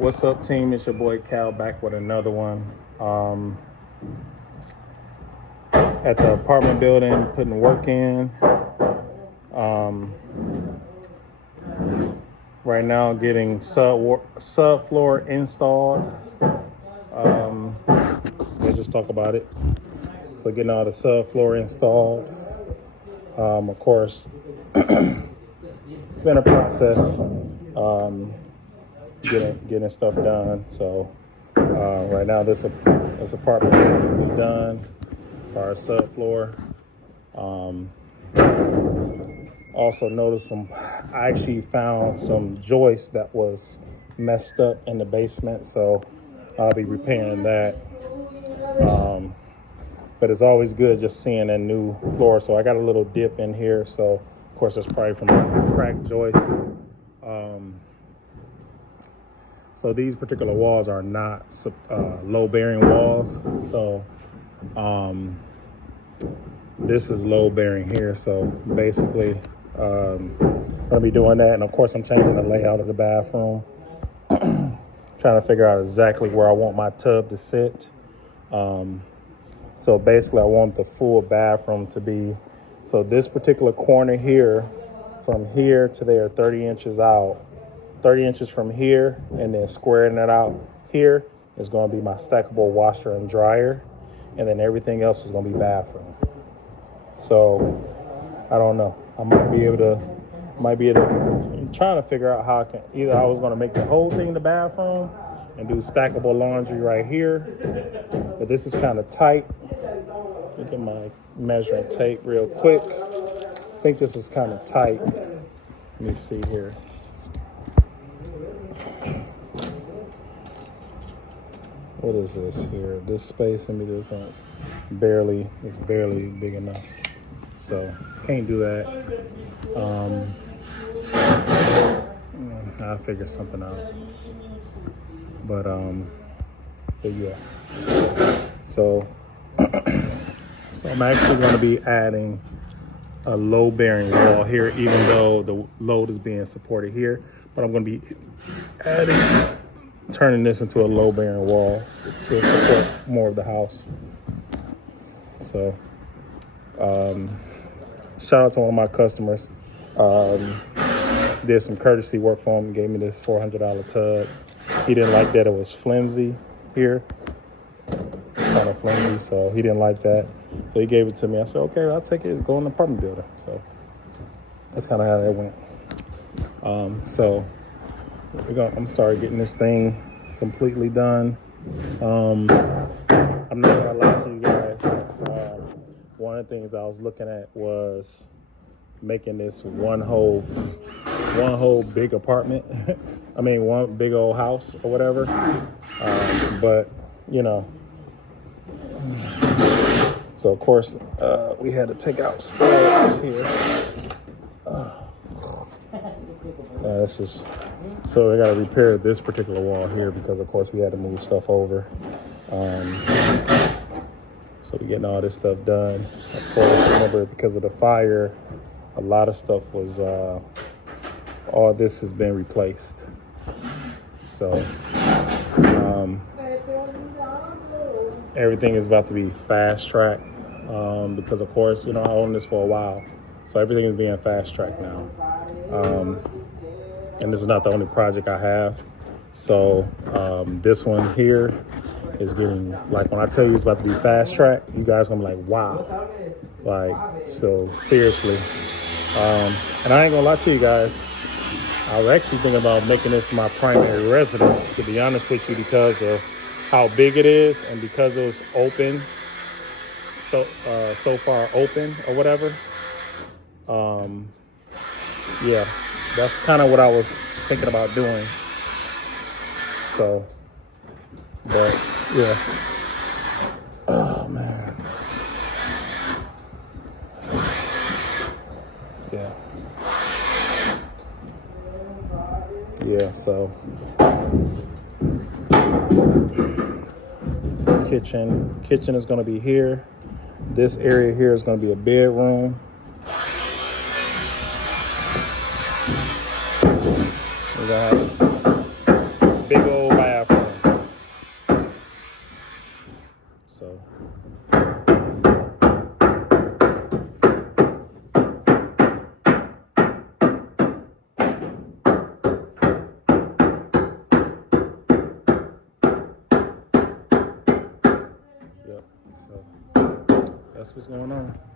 What's up, team? It's your boy Cal back with another one. At the apartment building, putting work in. Right now, getting subfloor installed. We'll just talk about it. So, getting all the subfloor installed. Of course, it's been a process. Getting stuff done. So right now this apartment is going to be done for our subfloor. Also noticed I actually found some joists that was messed up in the basement, so I'll be repairing that. But it's always good just seeing a new floor. So I got a little dip in here, so of course that's probably from a cracked joist. So these particular walls are not low-bearing walls. So this is low-bearing here. So basically, I'm gonna be doing that. And of course, I'm changing the layout of the bathroom. Trying to figure out exactly where I want my tub to sit. So basically, I want the full bathroom to be. So this particular corner here, from here to there, 30 inches out. 30 inches from here, and then squaring it out here is going to be my stackable washer and dryer, and then everything else is going to be bathroom. So I don't know. I might be able to. I'm trying to figure out how I can. Either I was going to make the whole thing the bathroom and do stackable laundry right here, but this is kind of tight. Let me get my measuring tape real quick. I think this is kind of tight. Let me see here. What is this here? This space in me is it's barely big enough. So can't do that. I'll figure something out. But yeah. So I'm actually going to be adding a low bearing wall here, even though the load is being supported here. But I'm going to be turning this into a low bearing wall to support more of the house. So shout out to one of my customers. Did some courtesy work for him, gave me this $400 tub. He didn't like that it was flimsy here, kind of flimsy, so he didn't like that. So he gave it to me. I said, okay, I'll take it, go in the apartment building. So that's kind of how that went. So I'm gonna start getting this thing completely done. I'm not gonna lie to you guys. One of the things I was looking at was making this one whole big apartment. I mean, one big old house or whatever. But you know, so of course we had to take out studs here. This is. So I got to repair this particular wall here because, of course, we had to move stuff over. So we're getting all this stuff done. Of course, remember, because of the fire, a lot of stuff was, all this has been replaced. So everything is about to be fast-tracked because, of course, you know, I own this for a while. So everything is being fast-tracked now. And this is not the only project I have. So this one here is getting, like, when I tell you it's about to be fast track, you guys gonna be like, wow. Like, so seriously. And I ain't gonna lie to you guys. I was actually thinking about making this my primary residence, to be honest with you, because of how big it is and because it was open, so far open or whatever. Yeah. That's kind of what I was thinking about doing. So, but yeah. Oh man. Yeah. Yeah, so kitchen is going to be here. This area here is going to be a bedroom. We're gonna have a big old Yep. So that's what's going on.